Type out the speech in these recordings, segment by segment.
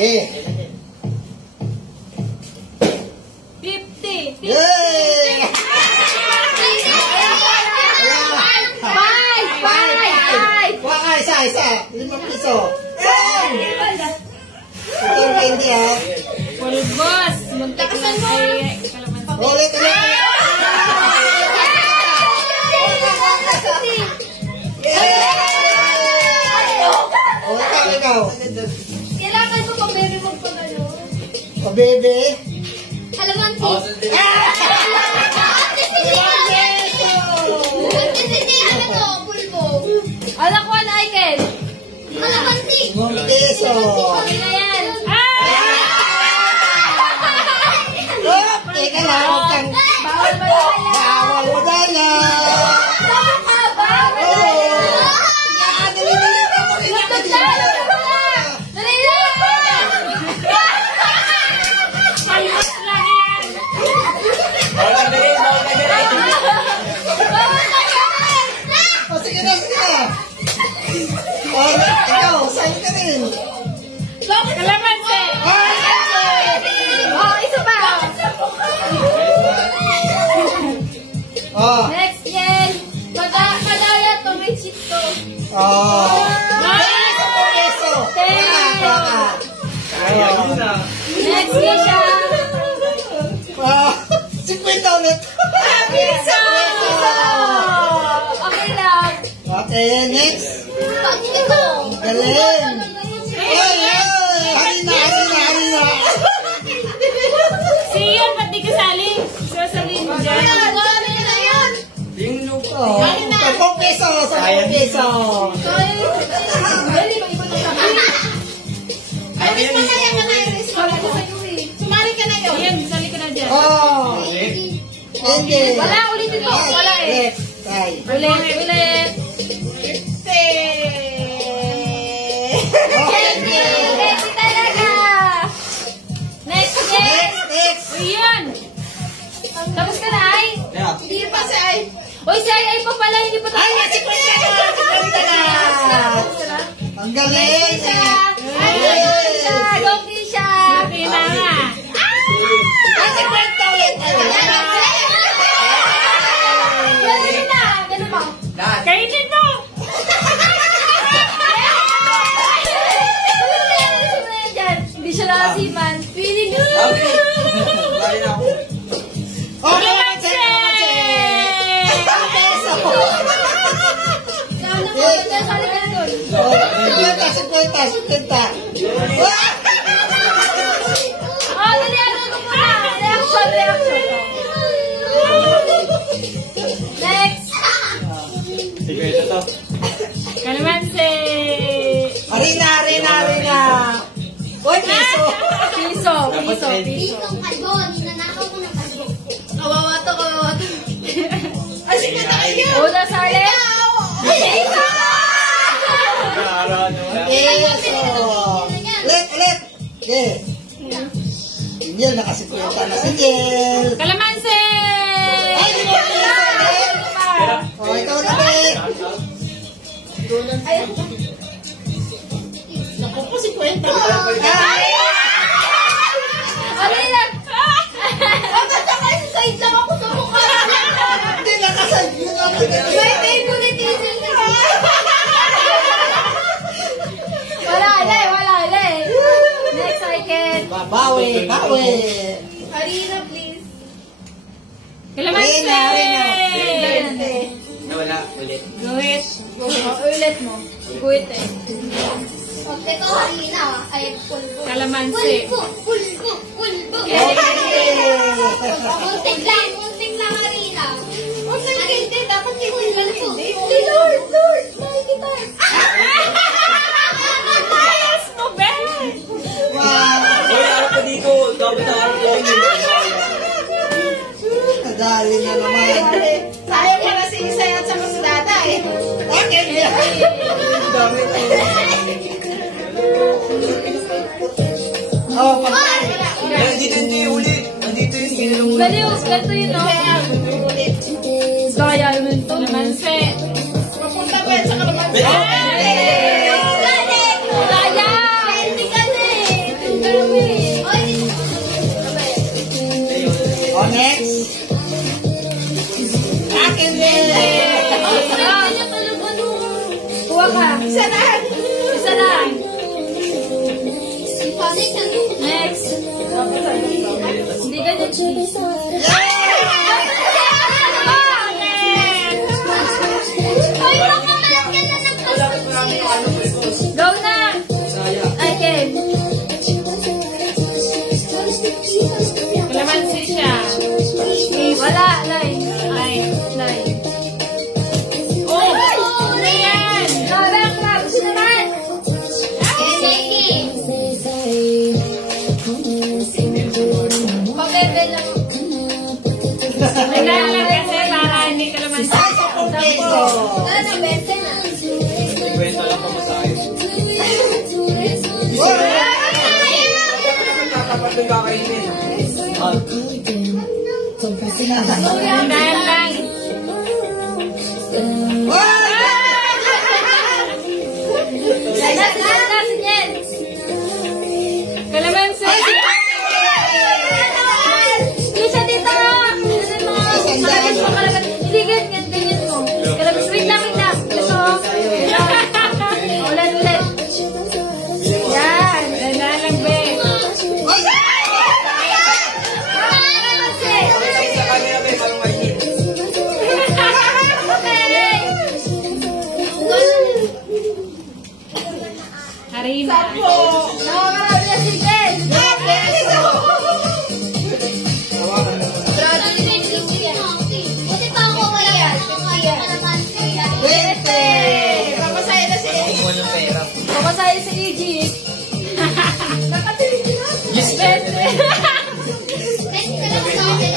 Okay. 50. Yay! 5. Isa. 5 piso. Ito yung candy ha. Pulbos. Muntik lang ay kalamansi. Ulit. Ikaw. Kailangan mo kung bebe mo pa ano. O bebe. Kalamansi. Ano to? Pulbo. Alam ko na, Aiken. Kalamansi. 1 peso. Okay na yan. Teka lang. Huwag kang... Bawal malaya. Bawal mo dala. Sige na. Ikaw, saan ka rin? Kalamansi. Isa pa. Next yan. Madaya to, may chip to. 10 peso. Next yan siya. 50 ulit. Piso. Okay lang. Okay, next. Galing. Halina. Si Ian, ba't di kasali? Sasalin mo dyan. Oh, 10 peso. 10 peso. Sumali ka na yun. Ian, sali ka na dyan. Oh. Hindi. Wala, ulitin mo. Wala eh. Ulit. Ready talaga. Next. Ian. Tapos ka na, Ay? Hindi pa si Ay. Uy, si Ay pa pala. Hindi pa tayo. Ay, nasikwenta na. Ang galing. Donkey siya. Sige na nga. Nasikwenta ulit. Ganun na. Ganun mo. Kainin mo. Hindi siya nakasipan. Feeling ko. Kalamansi! 50. Oh, dali, ano mo na? Reaction. Next. Kalamansi. Arena. Uy, piso. Piso. Pisong kalbo. Ninanakaw ko ng kalbo. Kawawa to. Ay, sige na kayo. Una, Sale. Piso. Ulit. Okay. Jel, nakasikwenta na si Jel. Kalamansi. Ay, di mo ulit. O, ikaw na ba eh. Naku po, 50. Ano yan? Bakit sa kayo side lang ako sa mukha? Hindi, nakasad yun ako. May favorite reason na. Wala. Next, Aiken. Bawi. Harina, please. Kalamansi. Arena. Wala, ulit. Guhit. Ulit mo. Guhit eh. Ito, harina. Ay, pulbo. Kalamansi. Pulbo. Munting lang harina. Huwag na hindi. Dapat hindi lang po. Lord. Nakikita. Ayos mo, Ben. Wow. Uy, ako pa dito. Dapat na ako lang yun. Kadali na naman. Sayang para si Isay at saka si Dada eh. Okay. Dami tayo. Oh, pagkain. Nandito yung uli. Nandito yung Baliw, ganito yun, no? Kaya yun ito. Kalamansi. Papunta pa yan sa kalamansi. Kaya! Hindi ka na eh. Candy. Kuha ka. Isa lang. Isa lang. Next. Hindi ganyan cheese. Ay, makamalak ka na ng Go na! Ay, Ken. Kalamansi siya. Wala, line. Ay, line. Oh! Ano yan? Larang, larang naman! Pabebe lang. Naglalagay kasi para hindi kalamansi. Peso. Ano, bente na. Kwento lang pa masakit. Kapag yung kakainin. Dahil lang. Nasin yan. Kalamansi. Isa dito. Kalamansi mo, kalamansi. Hindi ganyan, ganyan mo. Kalamansi, wait lang, wait lang. Ito. Ulan, ulan. Yan. Yan lang, be. Kalamansi. Sa kanila ba yung mainit? Harina. Nawakarami na si Jen. Buti pa ako wala yan. Bente. Papasaya na si Ed. Kung anong pera. Papasaya sa Iggy. Yes, Bente. Next ka lang sa akin.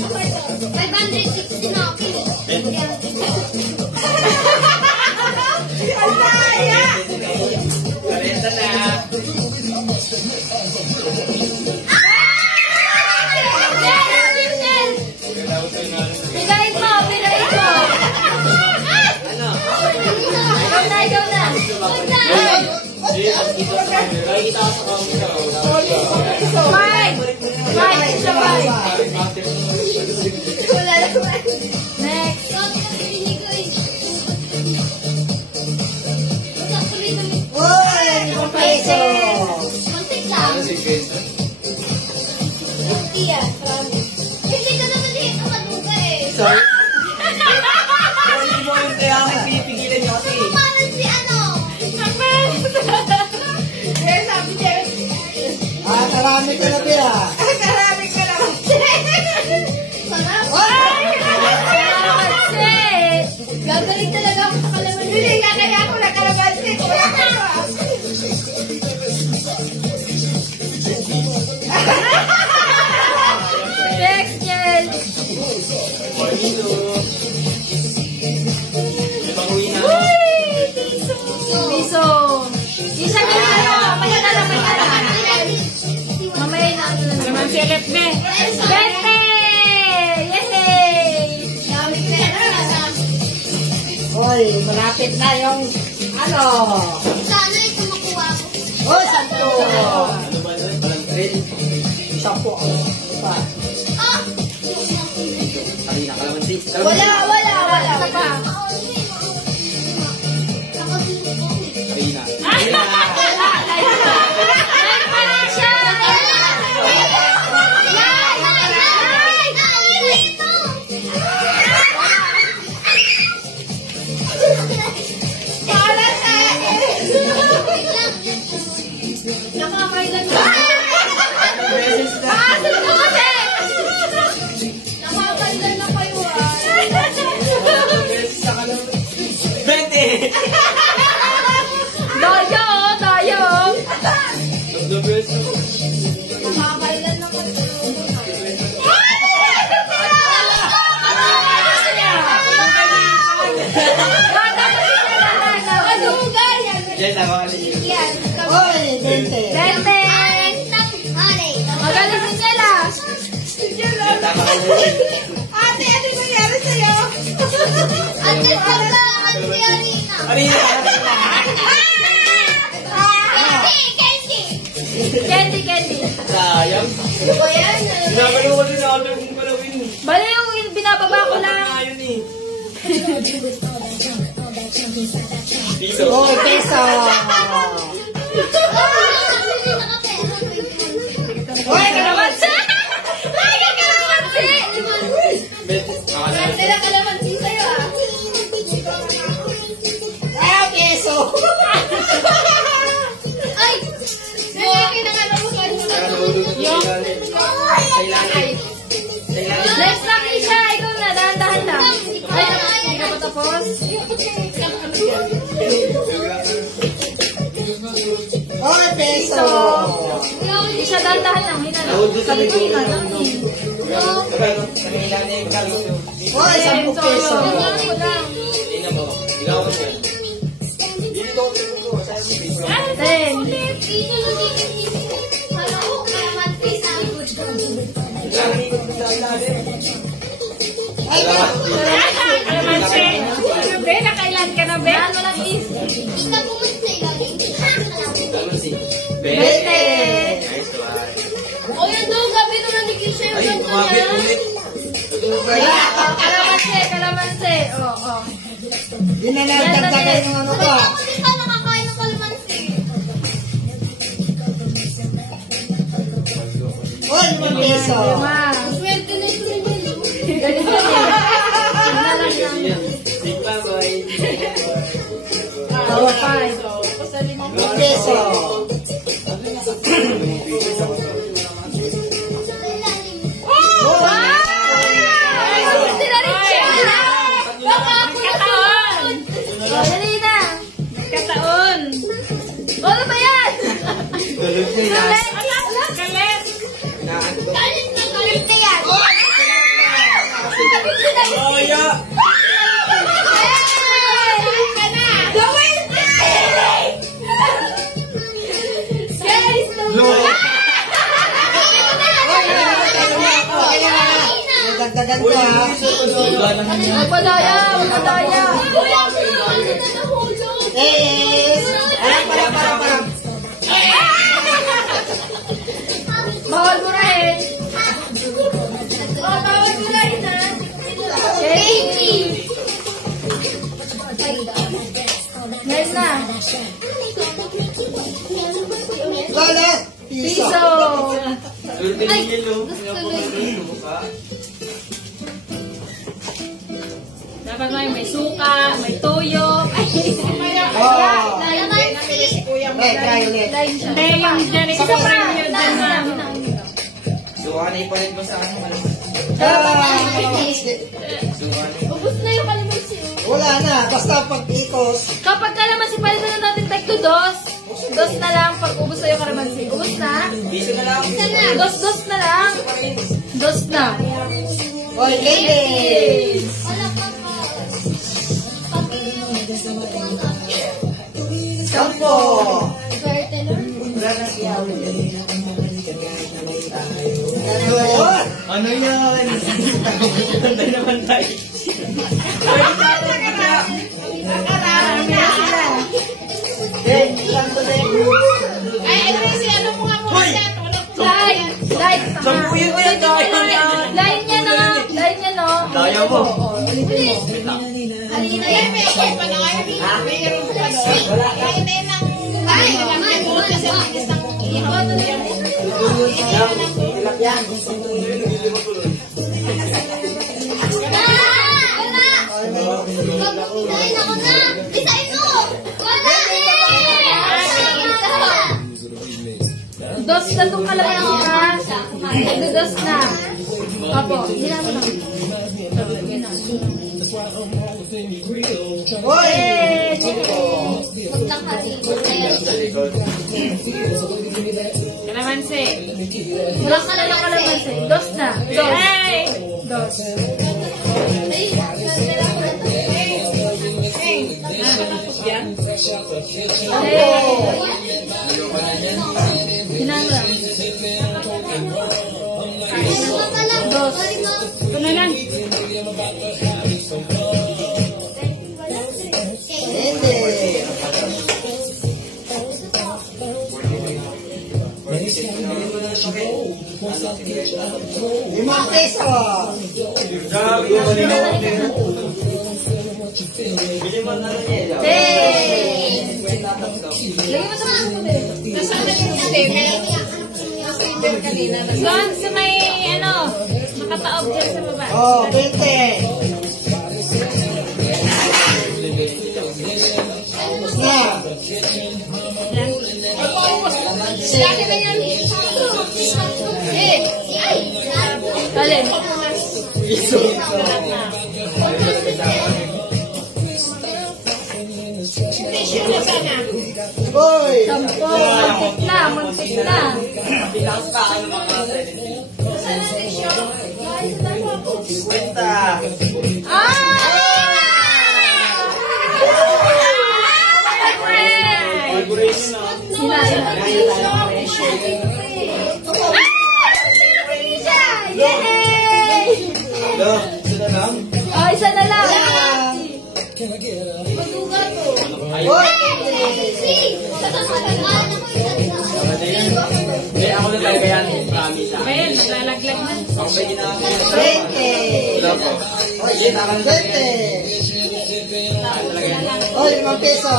560 na ako. Ang saya. Karenta na. Bigayin mo, bigayin mo. Ano? Ikaw na, ikaw na. Nakikita ko sa camera. Five. Five, isa five. Wala na ba? Next. Uy, ang peso. Muntik lang. Ano si Kwento? Hindi yan. Hindi ka naman dito maduga eh. Sorry? Hindi mo yung kaya ako pipigilan niyo kasi. Kumanan si ano? Eh, sabi niya. Karami ka na pila. Karami ka na. Sarap. Kalamansi. Gagaling talaga ako sa kalaman. Hindi nga kaya ako nakalagansi. Next, Jen. Bonito. May pang-uwi na. Piso. Isa ka na lang. Mamaya na lang, mamaya na lang. Mamaya na. Kalamansi ulit, be. Bente! Yay! Dami pera. Uy, malapit na yung ano. Sana ito makuha ko. Oh, santo. Ano ba nun? Parang trail. Sampo. Pa. Ah! Kanina kalamansi. Wala. Isa pa. Kanina. Ay, wala. Ay, wala siya. Nakakailan ba? Beses na. Pasok mo kasi! Nakakailan na kayo ah. Beses na kalamansi. 20! Dayo, dayo. The best. Nakakailan na kayo. Yan, tama ka niyo. Yan. Uy, bente. Bente! Magaling din nila. Yan, tama ka niyo. Ate, ano yung nangyari sa'yo? Ate, pala. Ate, Alina. Kanina. Candy. Candy, candy. Sayang. Ano ba yan? Sinabalo ko din ako kung palawin. Bali yung binababa ko lang. Piso. Oh, peso. Hoy, Kalamansi! Ay, kalamansi! Grande na kalamansi sa'yo, ah. ah, peso. Ay! Lalaki na nga naman kayo sa Next na, Kisha. Ikaw na. Dahan-dahan lang. Ay, hindi ka pa tapos? Oh, peso. Kisha, dahan-dahan lang. Sabi ko, hina lang. Hoy, 10 peso. Tingnan mo. Ilaw ko siya. Dito ko. Saan mo piso? 10. Kala ko, kalamansi sa Lagi ko sa ilalim. Ay, Kalamansi. Be, nakailan ka na, Be? Ano lang is? Ika pumunta sa ilalim. Ano si? Bete. Nice one. O yan daw, gabi naman ni Kisha yung Ay, ganito umabit niya. ulit. Kalamansi. Oo. yun na lang, dagdagan yung ano ko. Ako din pa nakakain ng kalamansi. Hoy, 5 peso. Swerte na ito rin yun. Ganito yan. Tignan lang yan. Sigma, boy. Oo, 5. 5 peso. Sila rin siya. Baka ako na Kataon. Dali na. Kataon. Ano ba yan? Tulog niya yan. Kalet. Inaantok. Kalit na kalit na yan. Oh, yeah. Dagdagan ko ha. Magpadaya. Yes. Para. Bawal mo rin. Bawal mo na rin, ha? Nice na. Wala. Piso. Piso. Swerte ni Yelo. Dapat may suka, may toyo. Oh. Kalamansi. Try ulit. Hindi, yung dyan. Isa pa rin yun dyan na. Sukanay pa rin mo sa ano. Ubus na yung kalamansi. Wala na. Basta pag-ikot. Kapag kalamansi, palitan na natin tag to dos. Dos na lang pag ubus na yung kalamansi. Ubus na? Piso na lang. Dos na lang. Dos na. Hoy, ladies. Wala pa ka. Sampo. Swerte na. Ano yan? Tanda naman tayo. Light. Sampuyin mo yan, dahil yan. Line niya no. Line niya no. Kaya mo. Halina yan. May ako'y panakain. Mayroon pa doon. Kain na yun ng... Kain na lang. May buot kasi ang isang ihon. Kain ako na. Isain mo. Wala. Dos na itong kalamansi ka. Dos na. Opo. Hilang mo lang. Hoy. Kalamansi. Dos na lang kalamansi. Dos na. Dos. Dos. Hilang lang. Dos. Ito na lang. Hindi. Limang peso. Gago, Bili mo na lang yan. Hey! Wait, tatlo. Lagyan mo sa mga mo din. Nasaan na yung steme? Nasa ibon kanina. Doon sa may, ano, nakataob dyan sa baba. Oh, 20. Tapos na. Yan. Laki na yan. Alin? Tissue na sana. Hoy! Sampo, muntik na, muntik na. Bilang pa, ano mga Nasaan na tissue? Guys, dalawa ko. 50. Corporation, no? Sila. Yay! Hello, ito na lang. Oh, isa na lang. Maduga to. Hoy! Hindi, ako na talaga yan. Promise, ah. Ben, naglalaglag na. Ako ba ginagawa? 20. Wala po. Hoy, 20. Hoy, 5 piso.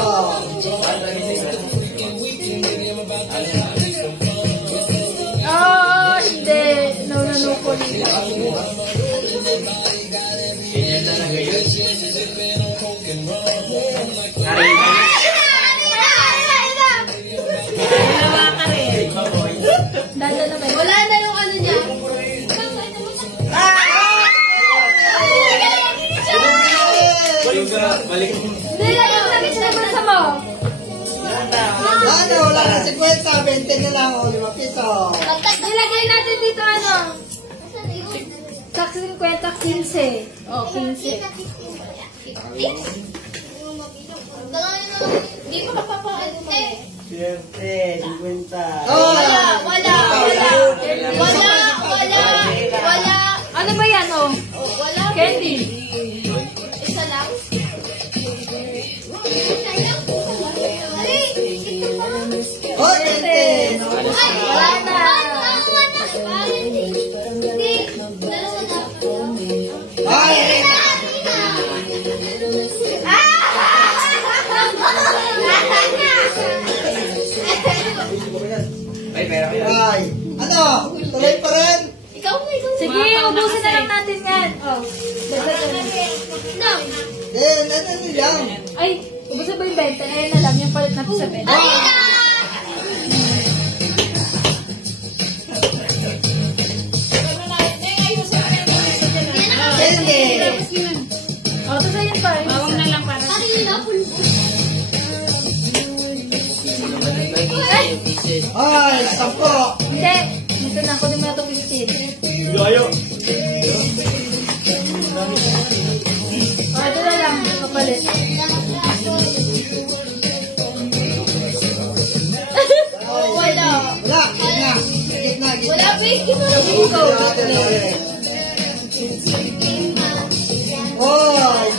Oh, hindi. Nanunuko nila. Ganyan talaga yun. Dalawa ka rin. Dada na ba? Wala na yung ano niya. Balik ka, balik. Nilagay mo sa bulsa mo. Ano, wala na 50. 20 na lang. O, 5 piso. Nilagay natin dito ano. Sa 50, 15. Oh, 15. Hindi ko mapapaano mo eh. 50. Oh! Wala. Ano ba yan, oh? Wala. Candy. Isa lang. Hoy, 20. Wala na. Hoy! Ay, pera ko yan. Ay! Ano? Tuloy pa rin? Ikaw na. Sige, ubusin na lang natin yan. Oh. No. Ano lang? Ay, ubusin ba yung 20? Eh, na lang yung palit natin sa 20. Candy! Oh, ito sa'yo pa. Bawang na lang para. Ay, 10. Hindi. Ito na, kunin mo na ito 15. Ayaw. Oh, ito na lang. Kapalit. Wala. Wala, gitna. Gitna, gitna. Wala pa yung ginawa. Ikaw. Hoy!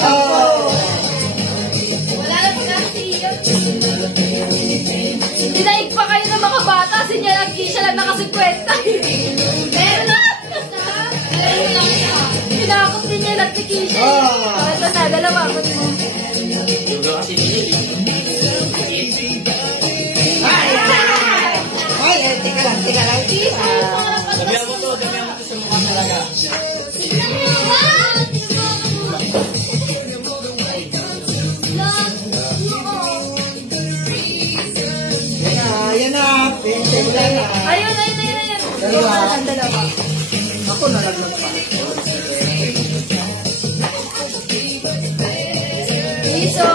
Oh! Wala na pa kasi yun. Dinaig pa kayo ng mga bata. Siya lang naka-50. Meron na. Meron na siya. Pinakot din niya lang si Kisha. Ah. Oh, ito na, dalawa. Kunin mo. Yung kasi binili. Ay, tika lang. Damihan mo to sa mukha talaga. Yan na. 20 lang na. Ayun. Dalawa. Ang dalawa. Ako nalaglag pa. Piso.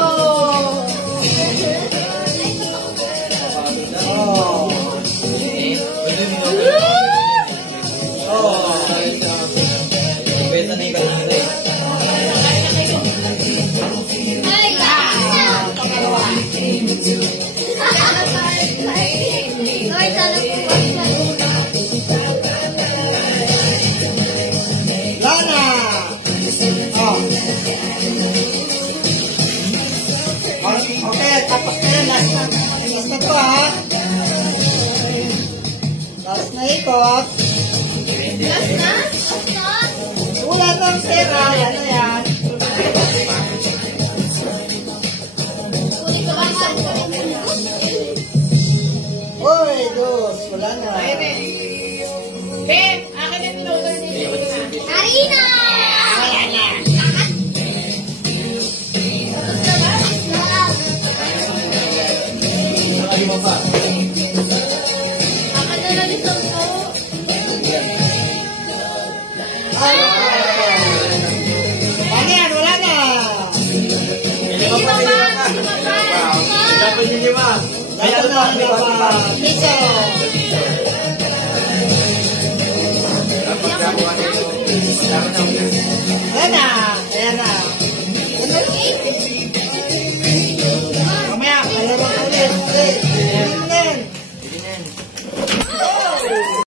Oh. Oh. Benta na yung kanina. Ay, Ay, sana po. Lana. Oh. Okay, tapos na yan. Last na to, ha? Last na ikot. Last na? Ay, ano yan? Uy, dos. Wala na. Ben, akin na tinutol niyo. Arina! Wala na. Nakalima pa. Akin na lang ito. Ay! Ano yan? Wala na. Lima pa. Dapat yung lima. Ito na. Piso. Dapat kakuha nito. Dapat Wala na.